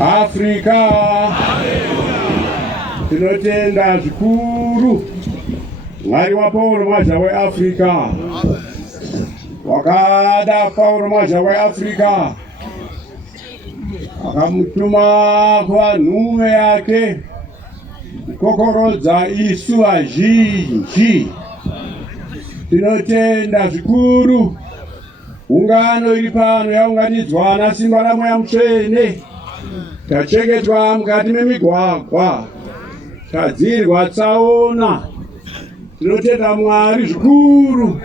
Afrika. Tinotenda zvikuru Mwari wa Paulo Mwazha weAfrica. Wakada Paulo Mwazha weAfrica akamutuma kuvanhume yake kukokorodza isu vazhinji. Tinotenda zvikuru ungano iri pano yaunganidzwa nasimba raMweya Mutsvene. Tachengetwa mukati memigwagwa, tadzirwa tsaona. Tinotenda Mwari zvikuru,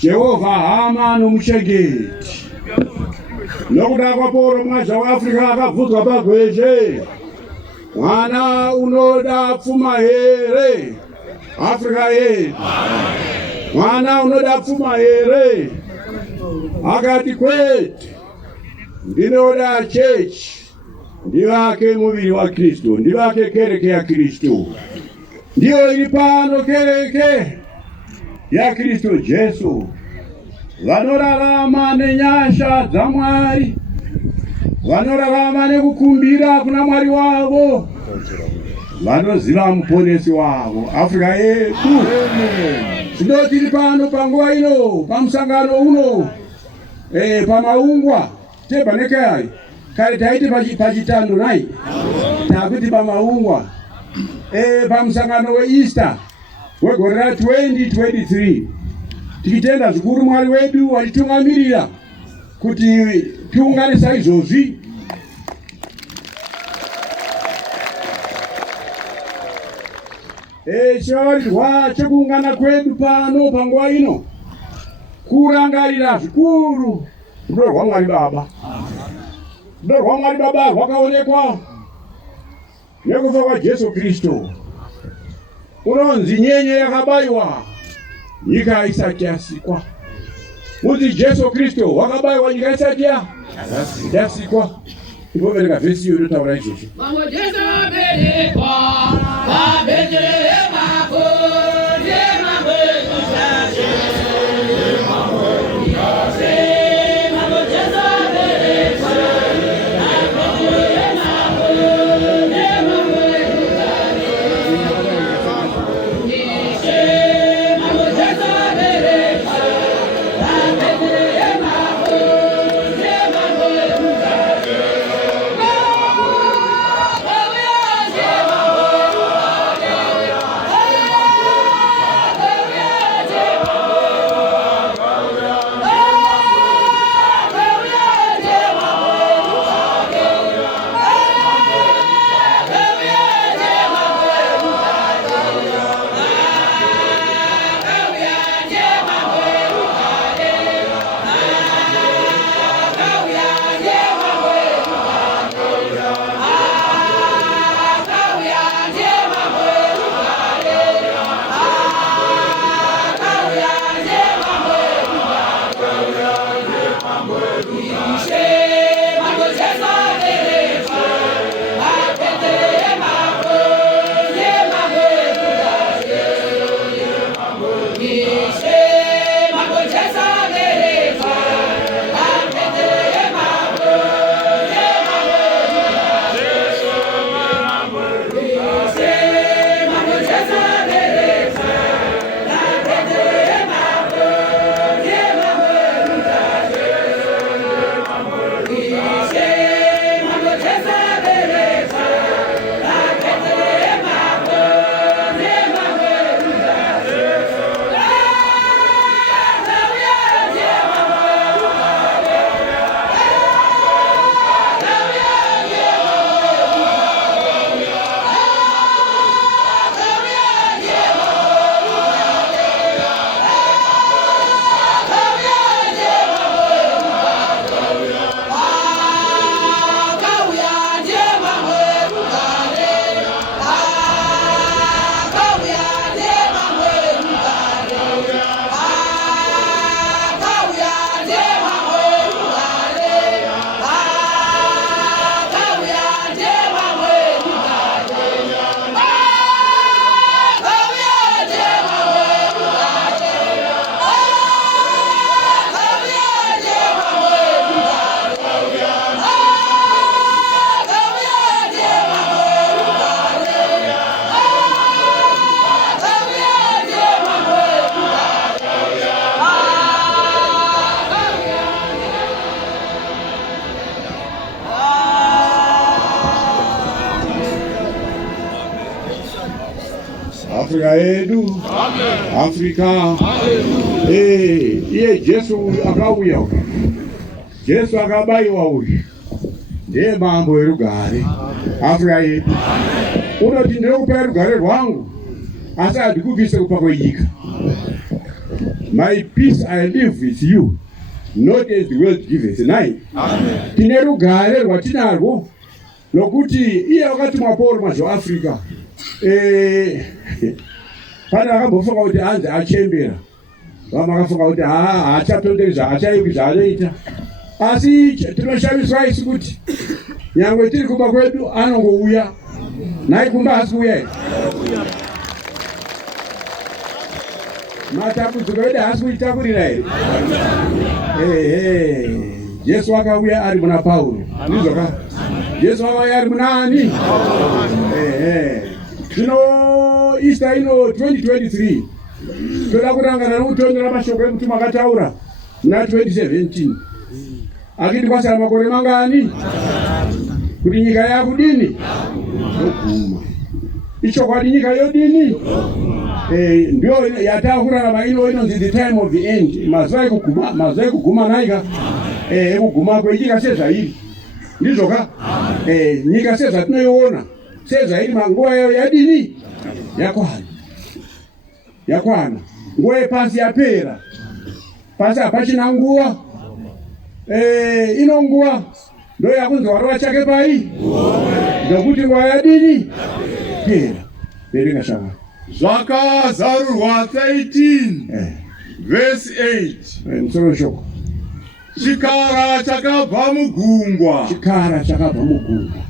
Jehovha hama nomuchengeti. Nokuda kwaPaulo Mwazha weAfrica akabvudzwa pagweje, mwana unoda pfuma here? Afrika yedu. Mwana unoda pfuma here? Akati kwete, ndinoda chechi, ndivake muviri wa Kristu, ndivake kereke ya Kristu. Ndiyo iri pano kereke ya Kristu Jesu, vanorarama nenyasha dzaMwari, vanorarama nekukumbira kuna Mwari wavo, vanoziva muponesi wavo. Afrika yedu. Tinoti iri pano panguva ino, pamusangano uno, pamaungwa tebanekai kare taiti pachitando nai takuti pamaungwa pamusangano weEaster wegore ra 2023. Tikitenda zvikuru Mwari wedu watitungamirira kuti tiunganisa izvozvi. Chavarirwa chekuungana kwedu pano panguva ino kurangarira zvikuru rudo rwaMwari Baba. Rudo rwaMwari Baba rwakaonekwa nekufa kwaJesu Kristu. Unonzi nyenye yakabayiwa nyika isati yasikwa. Uzi Jesu Kristu wakabayiwa nyika isati yasikwa. Ipovereka vesi yodo taura izvozvo. Mambo Jesu aberekwa, Bethlehem akode mambo ekushashe. Afrika yedu. Afrika. Iye Jesu akauya. Jesu akabayiwa uyu. Ndiye mambo erugare. Afrika yedu. Unoti ndinokupa rugare rwangu. Asi handikubvise kupa kwenyika. My peace I live with you, not as the world gives. Nai. Tine rugare rwatinarwo nokuti iye wakatumwa Paul mazvoAfrica. Pane akambofunga kuti anzi achembera. Vamwe vakafunga kuti haachatonderi zvaachaiki zvaanoita. Asi tinoshamiswa isi kuti nyangwe tiri kumba kwedu anongouya. Nai kumba hasi kuuya here. Matambudziko edu hasi kuitakurira here. Jesu akauya ari muna Paulo. Ndizvoka. Jesu akauya ari munani? Zvino Easter ino 2023. Toda kurangana nokutondera mashoko emutuma akataura muna 2017. Akiti kwasara makore mangani? Kuti nyika yakudini? Yoguma. Ichokwadi nyika yodini? Ndio yatakurarama ino inonzi the time of the end. Mazuva ekuguma naika. Ekuguma kwenyika sezvairi. Ndizvoka? Nyika sezvatinoiona. Sezvairi manguva yayo yadini? Yakwana. Nguva yepasi yapera. Pasi hapachina nguva. Ino nguva ndo yakunzi warova chake pai. Ndokuti nguva yadini? Pera. Verenga shamwari. Zvakazarurwa 13 verse 8. Musoro shoko. Chikara chakabva mugungwa. Chikara chakabva mugungwa.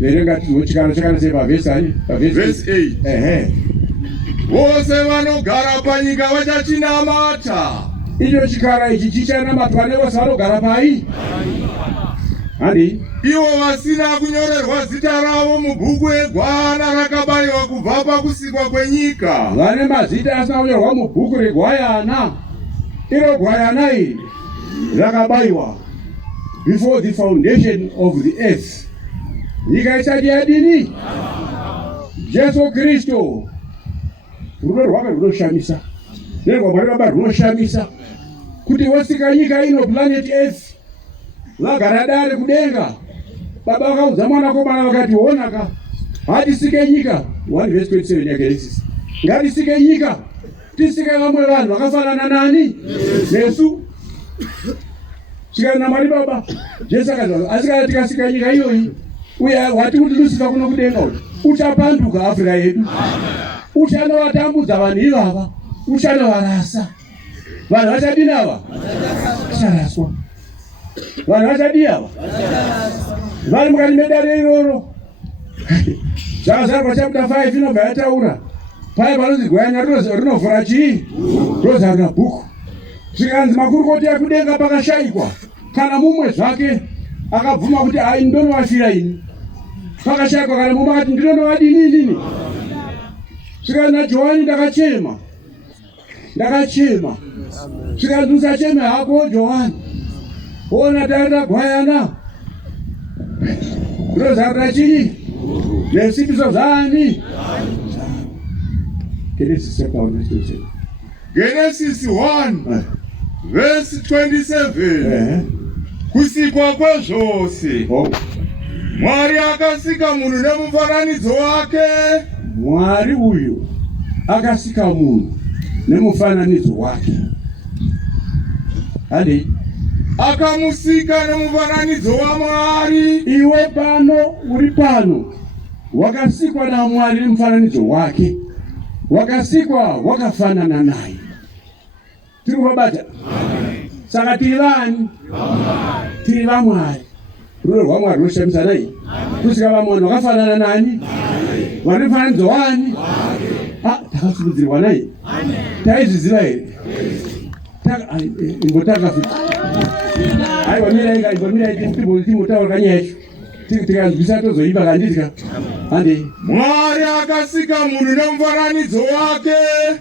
Verenga chikara sepa verse 8. Vose vanogara panyika vachachinamata. Icho chikara ichi chichanamatwa nevose vanogara pai. Handi? Ivo vasina kunyorerwa zita ravo mubhuku regwayana rakabayiwa kubva pakusikwa kwenyika. Vane mazita asina kunyorerwa mubhuku regwayana. Iro gwayana iri rakabayiwa before the foundation of the earth. Nyika isati yadini? Jesu Kristo. Rudo rwake runoshamisa. Nerwa Baba runoshamisa. Kuti wasika nyika ino planet earth. Vagara dare kudenga. Baba vakaudza mwanakomana vakati onaka. Hatisike nyika. 1 verse 27 yaGenesis. Ngatisike nyika. Tisike vamwe vanhu vakafanana nani? Yesu. Sikana mari Baba. Jesu akazva asika tikasika nyika iyoyi. Uya wati kuti Lucifer kuno kudenga uyu. Uchapanduka Afrika yedu. Uchanovatambudza vanhu ivava. Uchanovarasa. Vanhu vachadini ava? Vacharaswa. Vanhu vachadini ava? Vari mukati medare iroro. Zvakazarwa chapter 5 inobva yataura. Pai panonzi gwayana rinovhura chii? Rozarura bhuku. Zvikanzi makurukoti ekudenga pakashayikwa. Kana mumwe zvake akabvuma kuti ai ndonovafira ini. Pakashayikwa kana mumwe akati ndinonovadini inini. Zvikanzi naJohani ndakachema. Zvikanzi usacheme hako Johani. Ona tarira gwayana. Rozarura chii? Nezvisimbiso zvani? Genesis 1 verse 27. Kusikwa kwezvose. Mwari akasika munhu nemufananidzo wake. Mwari uyu akasika munhu nemufananidzo wake. Hadi akamusika nemufananidzo waMwari. Iwe pano uri pano wakasikwa na Mwari nemufananidzo wake. Wakasikwa wakafanana naye. Tiri kubata? Saka tiri vani? Tiri vaMwari. Rudo rwaMwari runoshamisa naye. Kusika vaMwari wakafanana nani? Vari mufananidzo wani? Takasurudzirwa naye. Taizviziva here? Imbotaka futi. Aiwa mira timbotaura kanyaya yacho. Tikanzwisa tozoimba kanditika. Handi. Mwari akasika munhu nemufananidzo wake.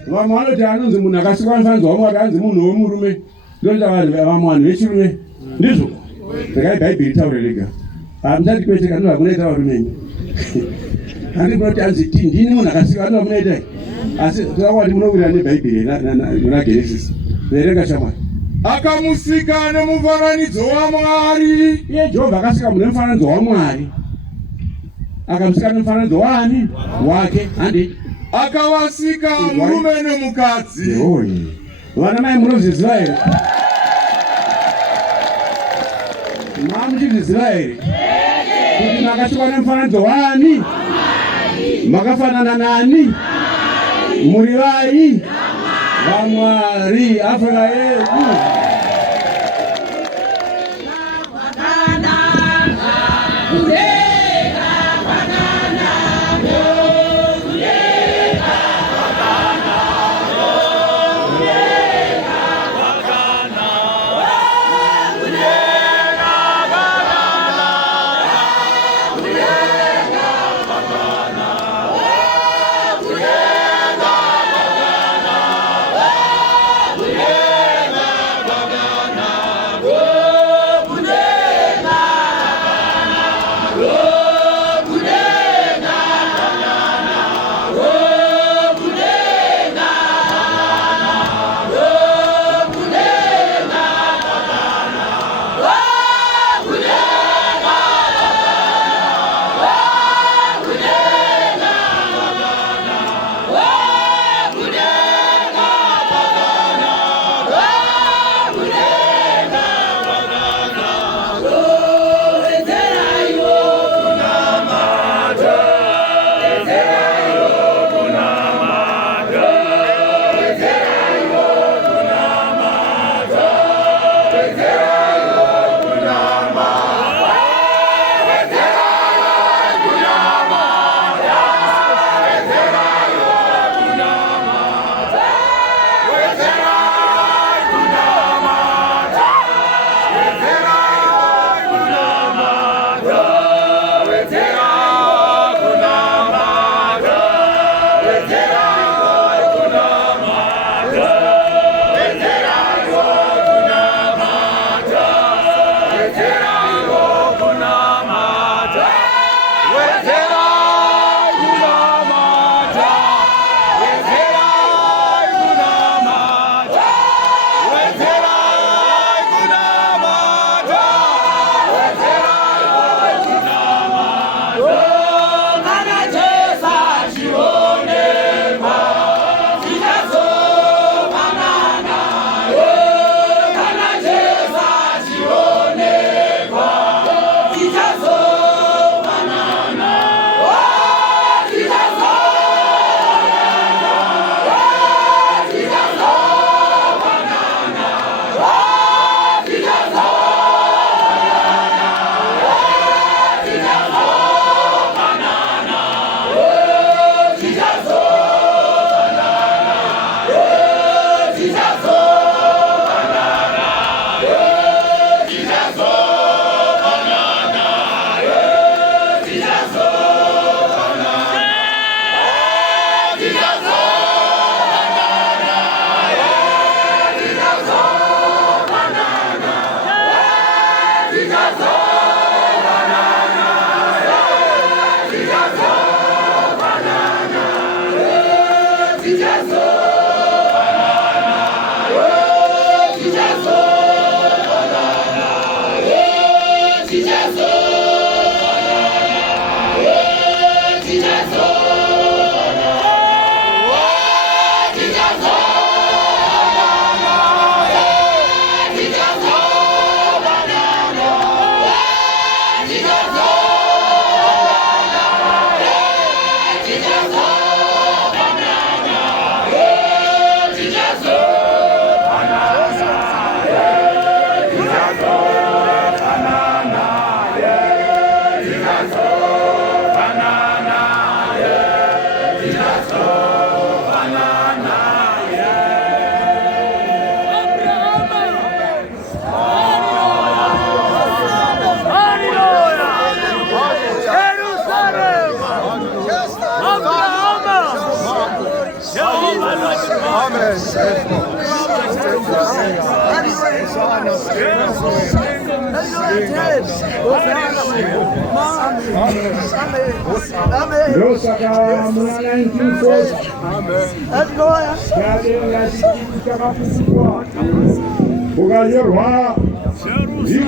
Vamwe vanoti anonzi munhu akasikwa nemufananidzo waMwari anzi munhu wemurume. Ndonda vanhu vechirume. Ndizvo. Regai Bhaibheri taure rega. Musati kwete kanova kunoita varume. Handi munoti anzi ndini munhu akasikwa kanova munoitai. Asi tawali munobira ne Bible na Genesis. Verenga chama. Akamusika nemufananidzo wa Mwari. Iye Jehova akasika munemufananidzo wa Mwari. Akamusika nemufananidzo wani? Wake. Andi akawasika murume nemukadzi. Yoi. Vana mai munozviziva here? Mamuchizviziva here? Kuti makasikwa nemufananidzo wani? Makafanana nani? Muri vai? VaMwari, Afrika yedu.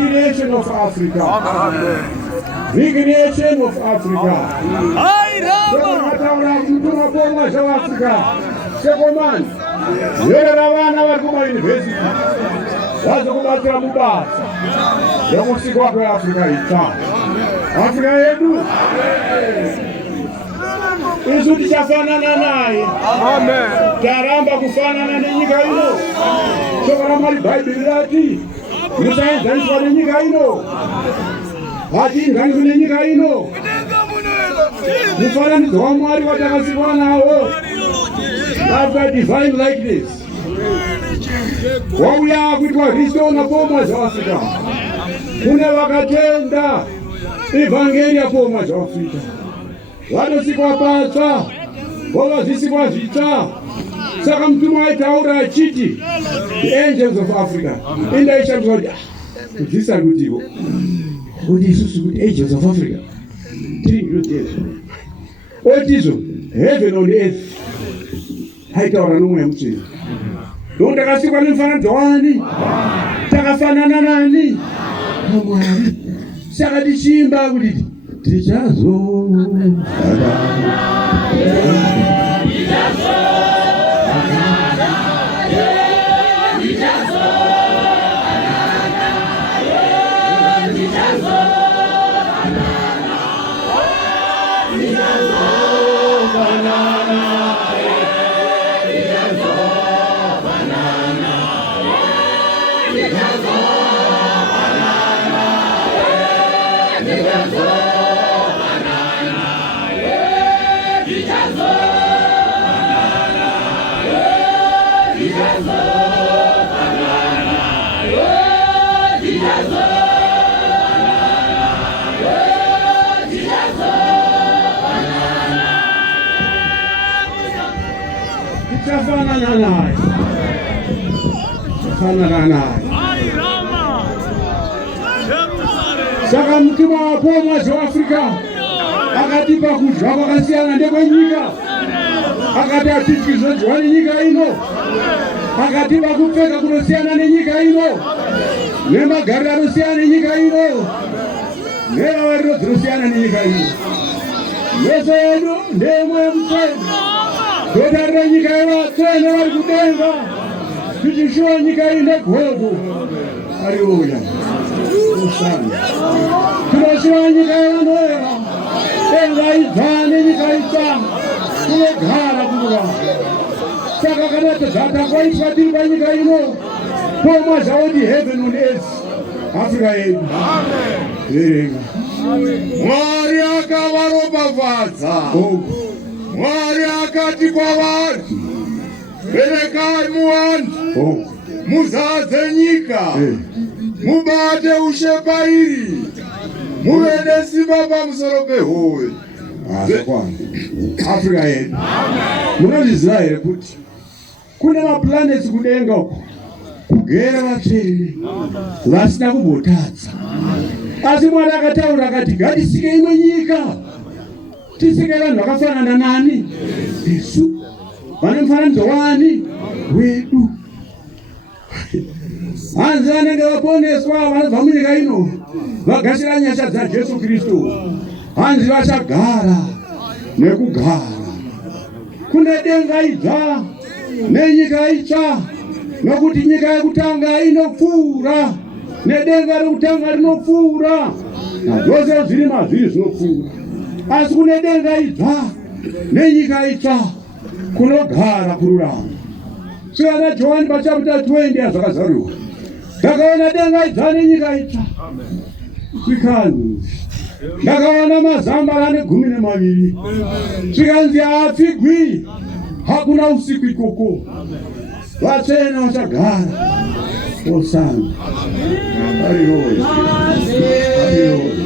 Nation of Africa. Nation of Africa. Second vana vari kumayunivhesiti vazokubatsira mubasa yokusikwa kweafrica itsva. Afrika yedu isu tichafanana naye, taramba kufanana nenyika ino. Shoko raMwari bhaibheri rati musaenzaniswa nenyika ino, hatiinzaniswi nenyika ino. Mufananidzo waMwari watakasikwa nawo after divine likeness wauya kuitwa Kristo na Mwazha Africa. Kune vakatenda evangelia Mwazha Africa vanosikwa patsva vovazisikwa zvitsva. Saka mutumwa aitaura achiti the angels of Africa indaishandiswa kuti kudzisa kutiwo kuti isusu kuti angels of Africa tiri ndinotezo otizvo heaven on earth haitaura nomweya mutsvene. Ndo takasikwa nemufananidzo wani, takafanana nani naMwari. Saka tichiimba kuti tichazo fanana naye. Saka mutumwa wapo Mwazha Africa akatipa kudya kwakasiyana ndekwenyika, akati atidyidzwa nenyika ino, akatipa kupfeka kunosiyana nenyika ino, nemagariro anosiyana nenyika ino, nevavariro dzinosiyana nenyika ino. Meso edu ndemwe mutsvene, totarira nyika yevatsvene vari kudenga, tichishuva nyika ine gogo. Haleluya. Tunashuva nyika yevanoera, denga idzva nenyika itsva, kunogara kururama. Saka kana tadzatakwaiswa tiri panyika ino, Mwazha kuti heaven on earth, Afrika yedu. Verenga. Mwari akavaropafadza, Mwari akati kwavari, berekai muvanhu, muzadze nyika, mubate ushe pairi, muve nesimba pamusoro pehove. Afrika yedu. Munozviziva here kuti kune maplanets kudenga uko kugera vatsvene vasina kumbotadza. Asi Mwari akataura akati ngatisike imwe nyika, tisike vanhu vakafanana nani, isu vane mufananidzo wani wedu. Hanzi vanenge vaponeswa vanobva munyika ino vagashira nyasha dzaJesu Kristu, hanzi vachagara nekugara. Kune denga idzva nenyika itsva, nokuti nyika yekutanga inopfuura nedenga rekutanga rinopfuura, nazvose zviri mazviri zvinopfuura. Asi kune denga idzva nenyika itsva kunogara kururama. Saka Johani pachapita 20 yazvakazarurwa, ndakaona denga idzva nenyika itsva. Zvikanzi ndakaona mazambara ane 12, zvikanzi haapfigwi, hakuna usiku ikoko, vatsvene vachagara osana. Haleluya. Haleluya.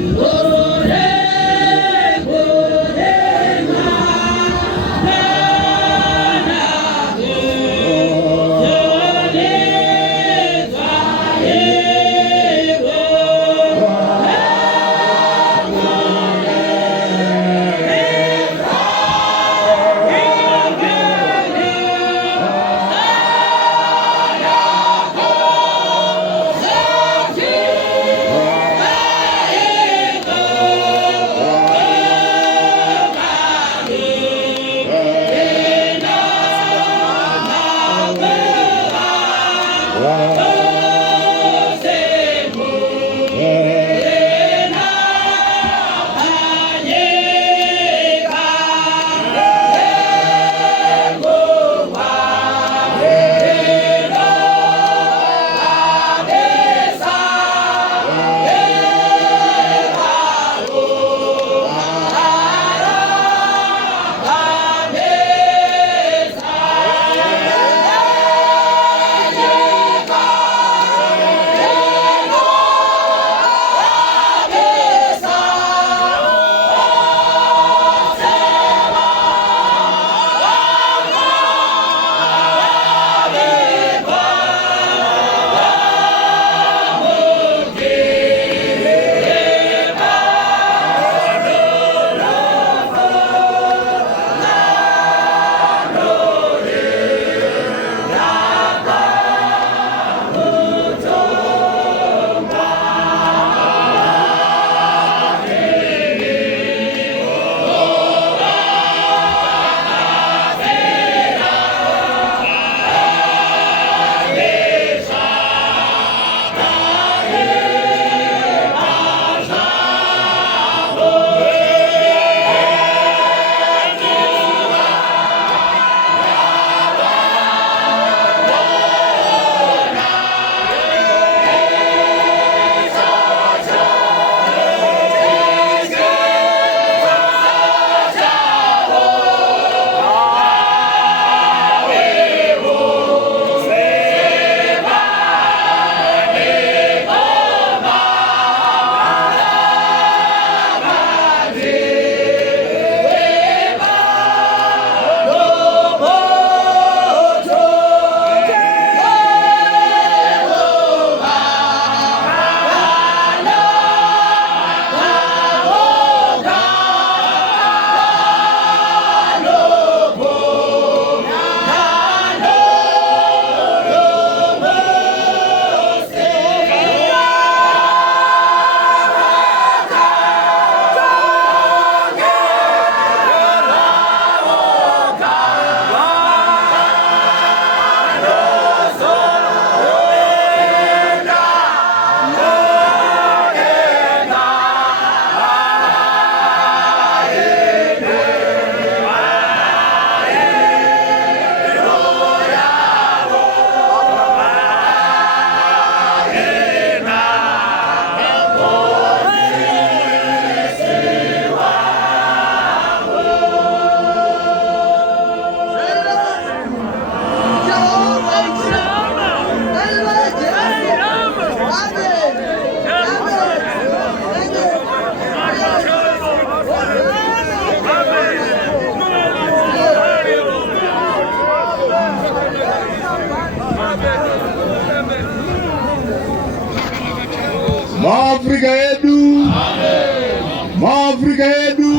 nyika yedu.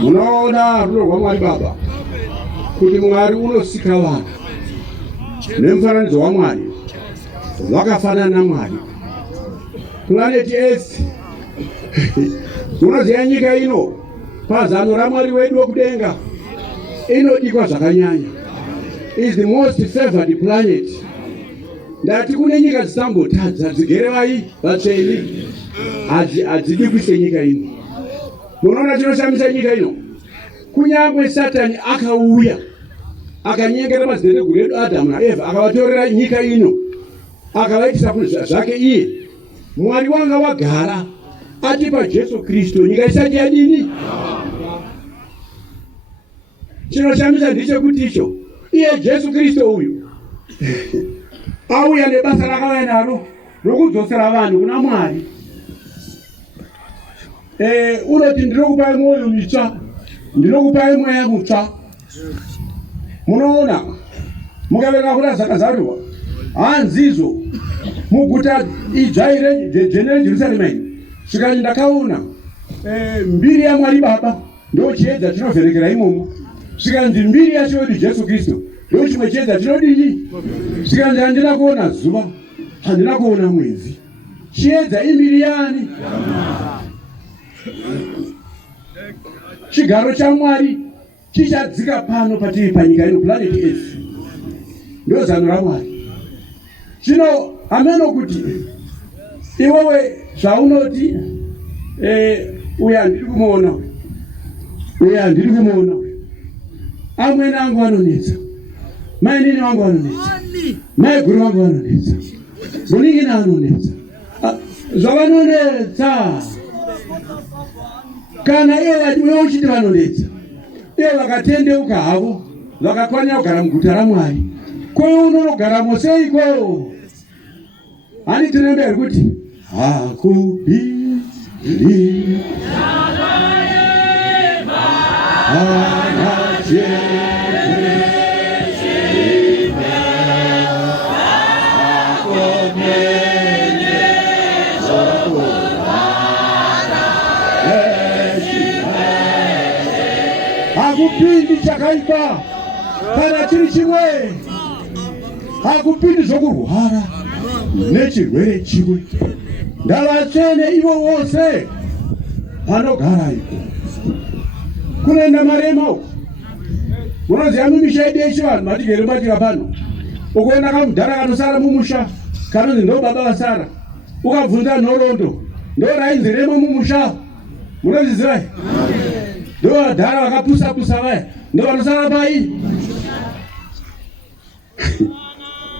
Munaona rudo rwaMwari Baba kuti Mwari unosika vanhu nemufananidzo waMwari, vakafanana naMwari. Planet Earth unoziva nyika ino pazano raMwari wedu wekudenga inodikwa zvakanyanya. Is the most favored planet. Ndati kune nyika dzisingambotadza dzigerevai vatsveni hadzidikwi senyika ino. Munoona chinoshamisa nyika ino, kunyangwe Satani akauya akanyengera madziteteguru edu Adamu naEvha akavatorera nyika ino akavaitisa kunhu zvake iye. Mwari wanga wagara atipa Jesu Kristu, nyika isati yadini. Chinoshamisa ndechekuti icho iye Jesu Kristu uyu auya nebasa rakauya naro rokudzosera vanhu kuna Mwari. Unoti ndinokupai mwoyo mutsva, ndinokupai mweya mutsva. Munoona mukavereka kuda zvakazarurwa hanzizo muguta idzvaire jenere Jerusalem svikani ndakaona mbiri yaMwari Baba ndo chiedza chinovherekera imomo. Svikanzi mbiri yacho wedu Jesu Kristu ndo chimwe chiedza chinodini. Svikanzi handina kuona zuva, handina kuona mwedzi, chiedza imbiri yani. Chigaro chaMwari chichadzika pano patiri panyika ino, planet Earth. Ndo zano raMwari. Chino ameno kuti iwewe zvaunoti uya ndiri kumuona, uya ndiri kumuona, amweni angu anonetsa, mainini wangu anonetsa, maiguru wangu anonetsa, muningina anonetsa, zvavanonetsa. Kana iye vati uye uchiti vanonetsa, iye vakatendeuka havo vakakwanira kugara muguta raMwari, kwewe unonogaramo seiko? Hani tiremberi kuti hakupindi hakupindi chakaipa kana chiri chimwe, hakupindi zvokurwara nechirwere chimwe. Ndavatsvene ivo vose vanogara iko. Kunoenda marema uko, munoziva mumisha yedu yechivanhu matigere matika pano, ukoenda kamudhara kanosara mumusha kanonzi ndo baba vasara, ukabvunza nhorondo ndo rainzi remo mumusha, munozvizivai? Ndo vadhara vakapusa vaya ndo vanosara pai.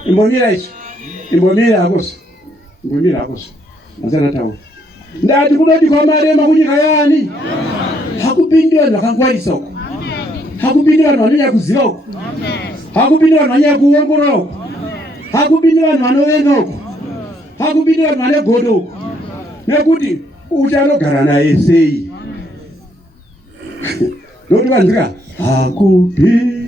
Imbomira icho, imbomira akoso, imbomira akoso. Mazana tawo. Ndati kunodikwa marema kunyika yani? Hakupindi vanhu vakangwarisa uko, hakupindi vanhu vanonyanya kuziva uko, hakupindi vanhu vanonyanya kuongorora uko, hakupindi vanhu vanovenga uko, hakupindi vanhu vane godo uko, nekuti uchanogara naye sei? Noti vanzika hakupindi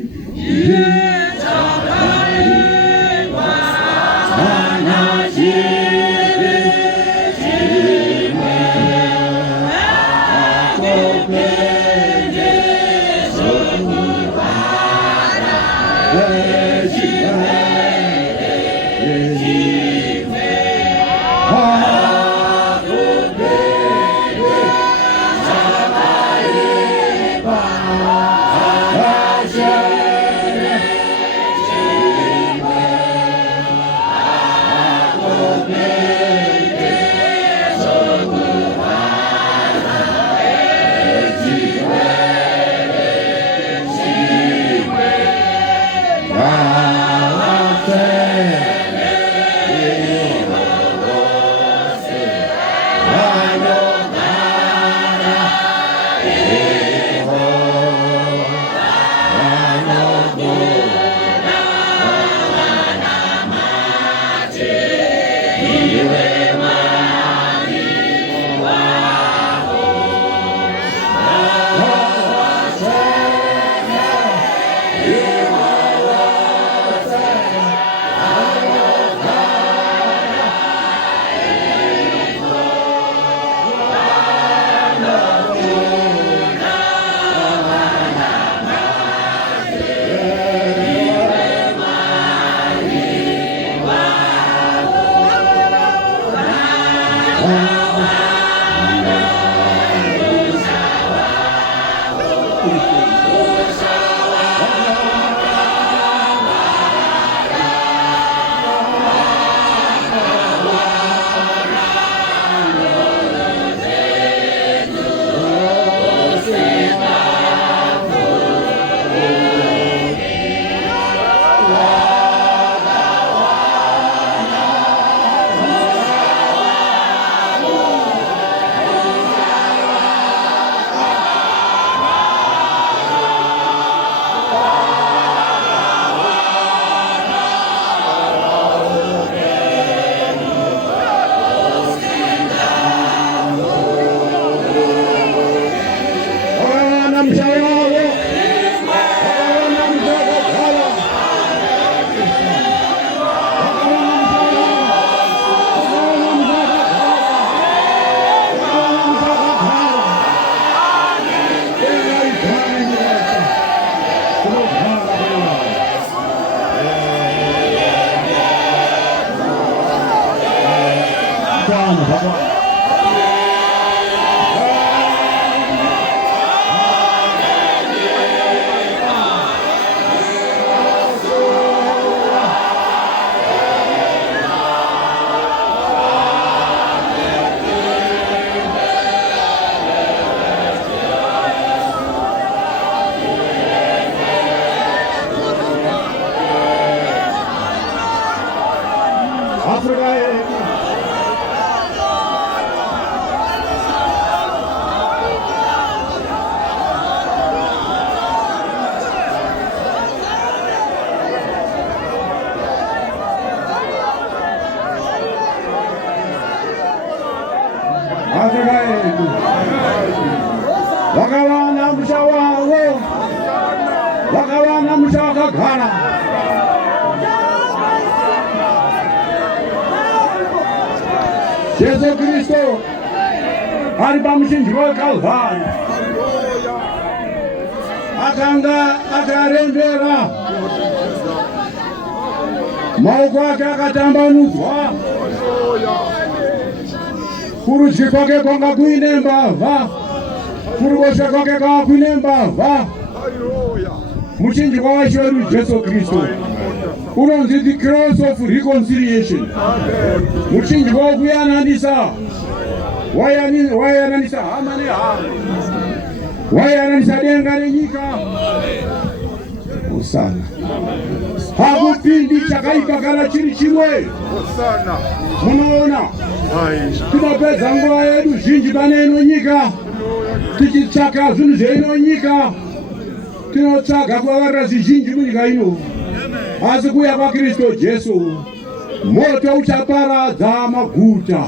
wetu. Vakawana musha wavo, vakawana musha wakagara. Jesu Kristo ari pamuchinjikwa weKalvari, akanga akarembera, maoko ake akatambanudzwa, kurudyi kwake kwanga kuine mbavha, kuruboshwe kwake kwanga kuine mbavha. Muchinjikwa wacho wedu Jesu Kristo unonzi the cross of reconciliation. Muchinjikwa wokuyananisa, wayananisa hama nehama, wayananisa denga nenyika. Hosana. Hakupindi chakaipa kana chiri chimwe. Munoona tinopedza nguva yedu zhinji pane ino nyika tichitsvaka zvinhu zveino nyika, tinotsvaga kuvavarira zvizhinji munyika ino. Asi kuuya kwaKristu Jesu, moto uchaparadza maguta,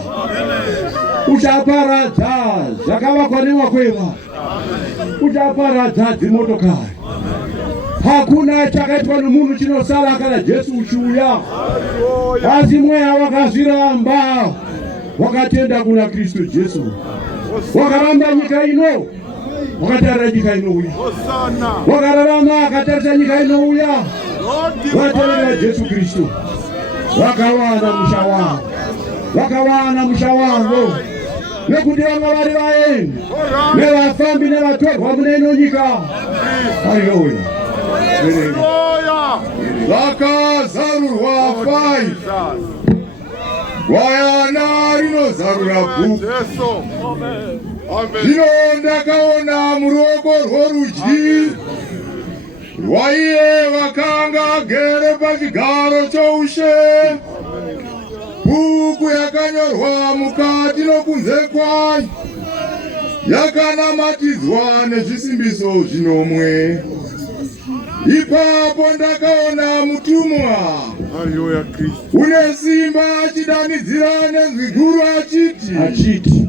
uchaparadza zvakavakwa nemakweva, uchaparadza dzimotokari. Hakuna chakaitwa nemunhu chinosara kana Jesu uchiuya. Asi mweya wakazviramba, wakatenda kuna Kristu Jesu, wakaramba nyika ino, wakatarira nyika inouya, wakararama akatarisa nyika inouya, wakatevera Jesu Kristu, wakawana musha wavo, wakawana musha wavo, nekuti vanga vari vaeni nevafambi nevatorwa mune ino nyika. Haleluya. Vakazarurwa 5 gwayana rinozarura bhuku. Zvino ndakaona muruoko rworudyi rwaiye vakanga agere pachigaro choushe bhuku yakanyorwa mukati nokunze kwayo, yakanamatidzwa nezvisimbiso zvinomwe. Ipapo ndakaona mutumwa une simba achidanidzira nenzwi guru achiti,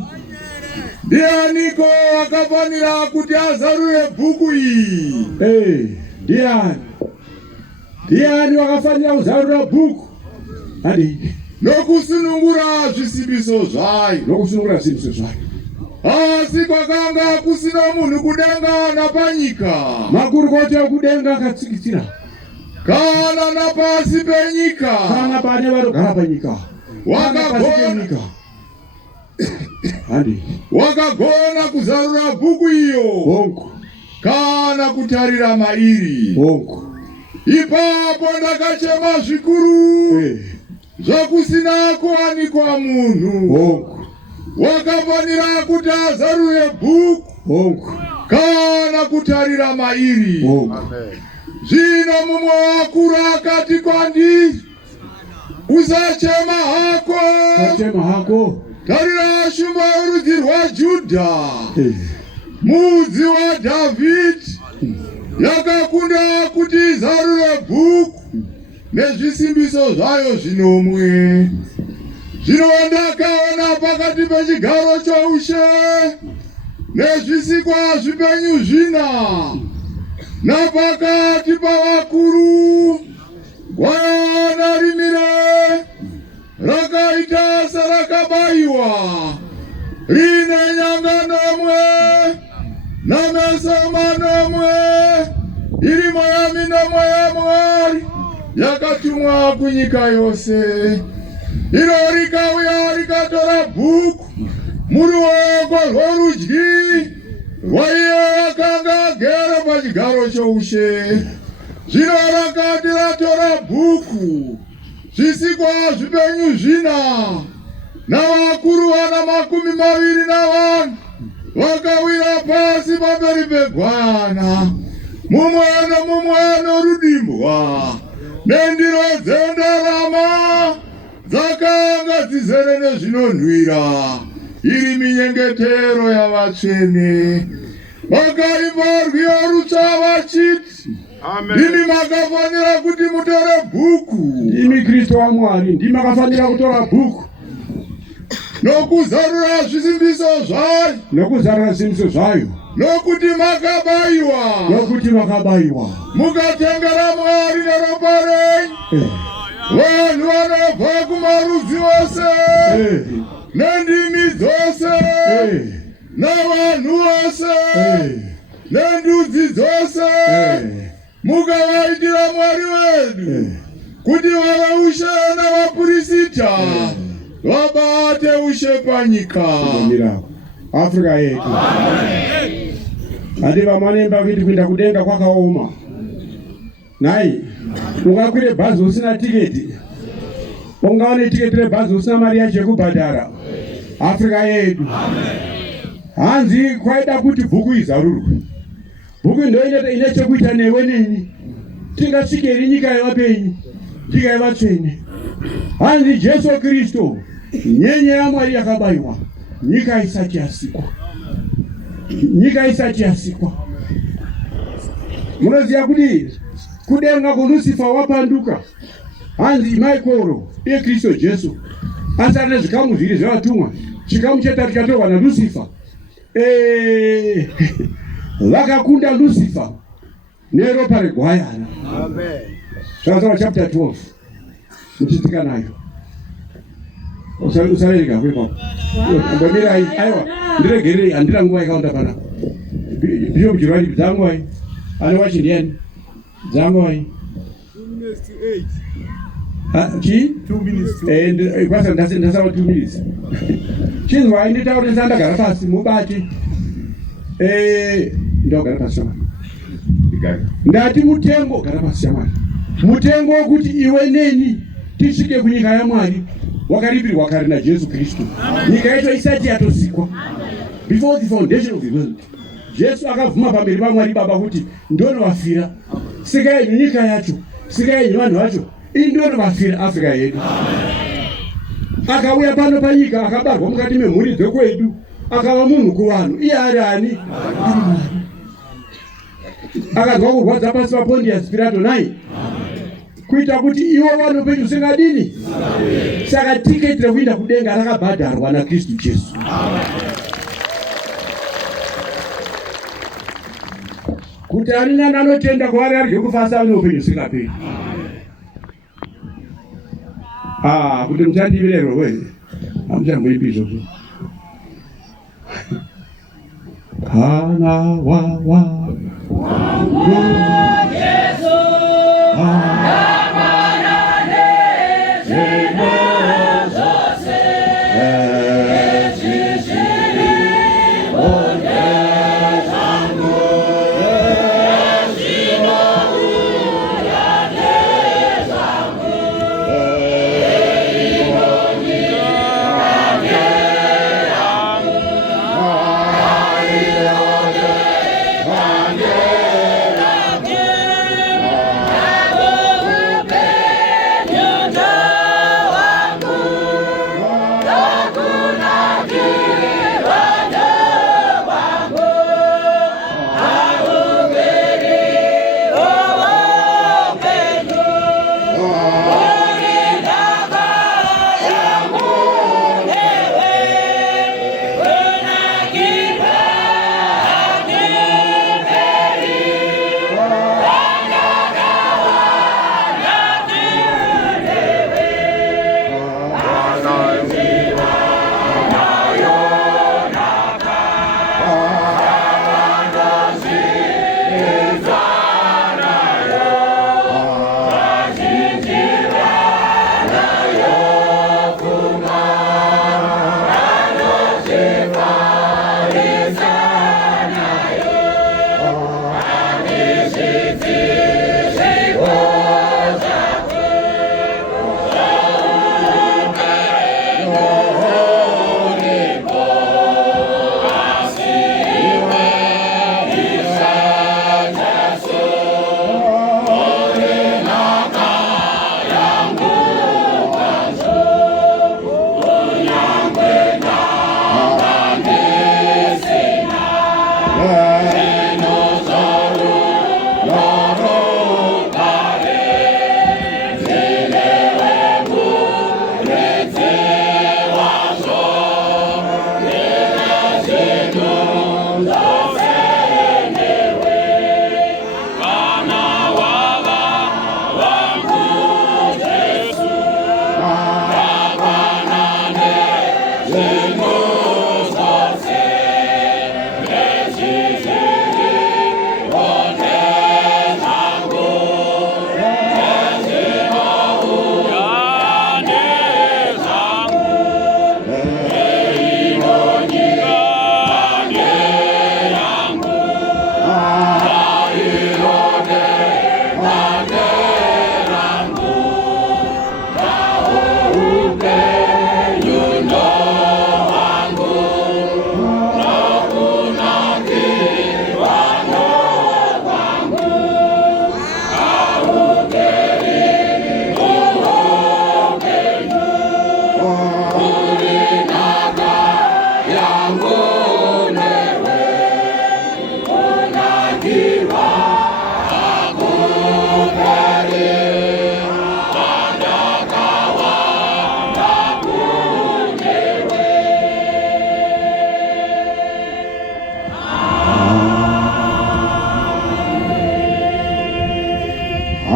ndianiko akafanira kuti azarure bhuku iyi? Ndiani wakafanira kuzarura bhuku? Nokusunungura zvisimbiso zvayo. Asi kwakanga kusina munhu kudenga napanyika, makurukota okudenga akatsikitsira, kana napasi penyika, kana pane vanogara panyika, wakagona kuzarura bhuku iyo kana kutarira mairi. Ipapo ndakachema zvikuru zvakusina kuwanikwa munhu wakafanira kuti azarure bhuku kana kutarira mairi. Zvino mumwe wakuru akati kwandiri, usachema hako, tarira shumba yorudzi rwaJudha, mudzi waDhavhidhi, yakakunda kuti izarure bhuku nezvisimbiso zvayo zvinomwe. Zvino ndakaona pakati pechigaro choushe nezvisikwa zvipenyu 4 napakati pavakuru gwayana rimire rakaita sarakabayiwa, rine nyanga 9 nameso 9, irimo yaminomwe yaMwari yakatumwa kunyika yose. Iro rikauya rikatora bhuku muruoko rworudyi rwaiye akanga agere pachigaro choushe. Zvino rakati ratora bhuku, zvisikwa zvipenyu 4 navakuru vana 24 vakawira pasi pamberi pegwana, mumwe nomumwe anorudimbwa nendiro dzendarama dzakanga dzizere nezvinonhuhwira, iri minyengetero yavatsvene. Vakaimba rwiyo rutsva vachiti, ndimi makafanira kuti mutore bhuku. Ndimi Kristu waMwari, ndimi makafanira kutora bhuku nokuzarura zvisimbiso zvayo, nokuzarura zvisimbiso zvayo, nokuti makabayiwa, mukatengera Mwari neropa renyu. Vanhu vanobva kumarudzi ose, nendimi dzose, navanhu vose, nendudzi dzose, mukavaitira Mwari wedu kuti vave ushe navapurisita vabate ushe panyika. Afrika yetu. Hadi vamanemba kuti kuenda kudenga kwakaoma. Nai, ukakwire bhazi usina tiketi, ungaone tiketi rebhazi usina mari yacho yekubhadhara. Afrika yedu. Hanzi kwaida kuti bhuku izarurwe. Bhuku ndoineta ine chekuita newe neni. Tingasvikeri nyika yevapenyu, nyika yevatsvene. Hanzi Jesu Kristo, nyenye yaMwari yakabayiwa, nyika isati yasikwa. Nyika isati yasikwa. Munoziva kuti kudenga kuLucifer wapanduka. Hanzi Michael iye Kristo Jesu asara nezvikamu zviri zvevatumwa. Chikamu chetatu chatorwa naLucifer. Vakakunda Lucifer neropa regwayana. Amen. Chapter 12. Muchitika nayo. Usarereka kwepa. Mbonera aiwa ndiregerei andira nguva yakaunda pana. Bishop Jirwani dzangu ai. Ana wachi ndiani? Dzangu ai. 2 minutes. And kwasa ndasaba 2 minutes. Chinzwa ai nditaura ndandagara pasi mubati. Ndogara pasi shama. Ndati mutengo gara pasi shama. Mutengo wokuti iwe neni tisvike kunyika yaMwari wakaripirwa kare naJesu Kristo. Nyika yacho isati yatosikwa. Before the foundation of the world. Jesu akavhuma pamberi paMwari Baba kuti ndonovafira. Sikai nyika yacho, sikai vanhu vacho, indonovafira Afrika yedu. Akauya pano panyika akabarwa mukati memhuri dzekwedu. Akava munhu kuvanhu. Iye ari ani? Akazwa kurwadza pasi paPontius Pilato nai. Kuita kuti iwo vanopenyu singadini. Saka tiketi rekuenda kudenga rakabhadharwa naKristu Jesu. Kuti anina nanotenda kwaari arye kufasa neupenyu singaperi. Kuti muchandivirero wewe. Hamuchamboipi izvozvo. Kana wawa Yesu.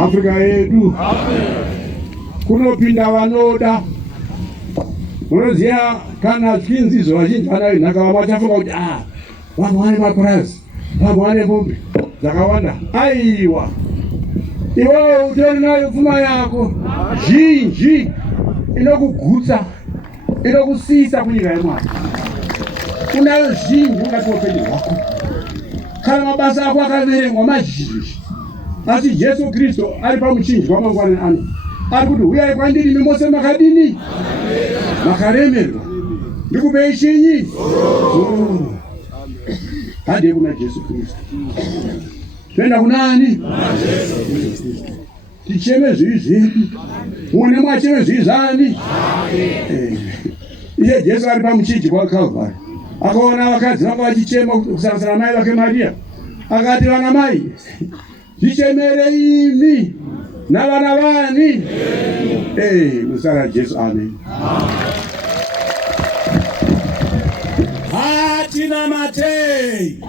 Afrika yedu. Kunopinda vanoda. Munoziya kana twinzizo vazhinji vanaka vamwe vachafunga kuti vamwe vane mapurazi, vamwe vane mombe dzakawanda. Aiwa, iwewe utori nayo pfuma yako zhinji inokugutsa, inokusisa kunyika yeMwari. Unayo zhinji ungati upenyu hwako. Kana mabasa ako akaverengwa mazhinji, asi Jesu Kristo ari pamuchinjwa mangwana ano ari kuti uyai kwandiri mimose makadini, makaremerwa, ndikupei chinyi? Hadi kuna Jesu Kristo. Twenda kunani? Ticheme zvivi, muone mwacheme zvizani. Iye Jesu ari pamuchinjwa Calvary. Akaona vakadzi vanga vachichema kusanganisira mai vake Maria. Akati, vana mai, zvichemere imi navana vani. Musara Jesu, amen. Hatina matei.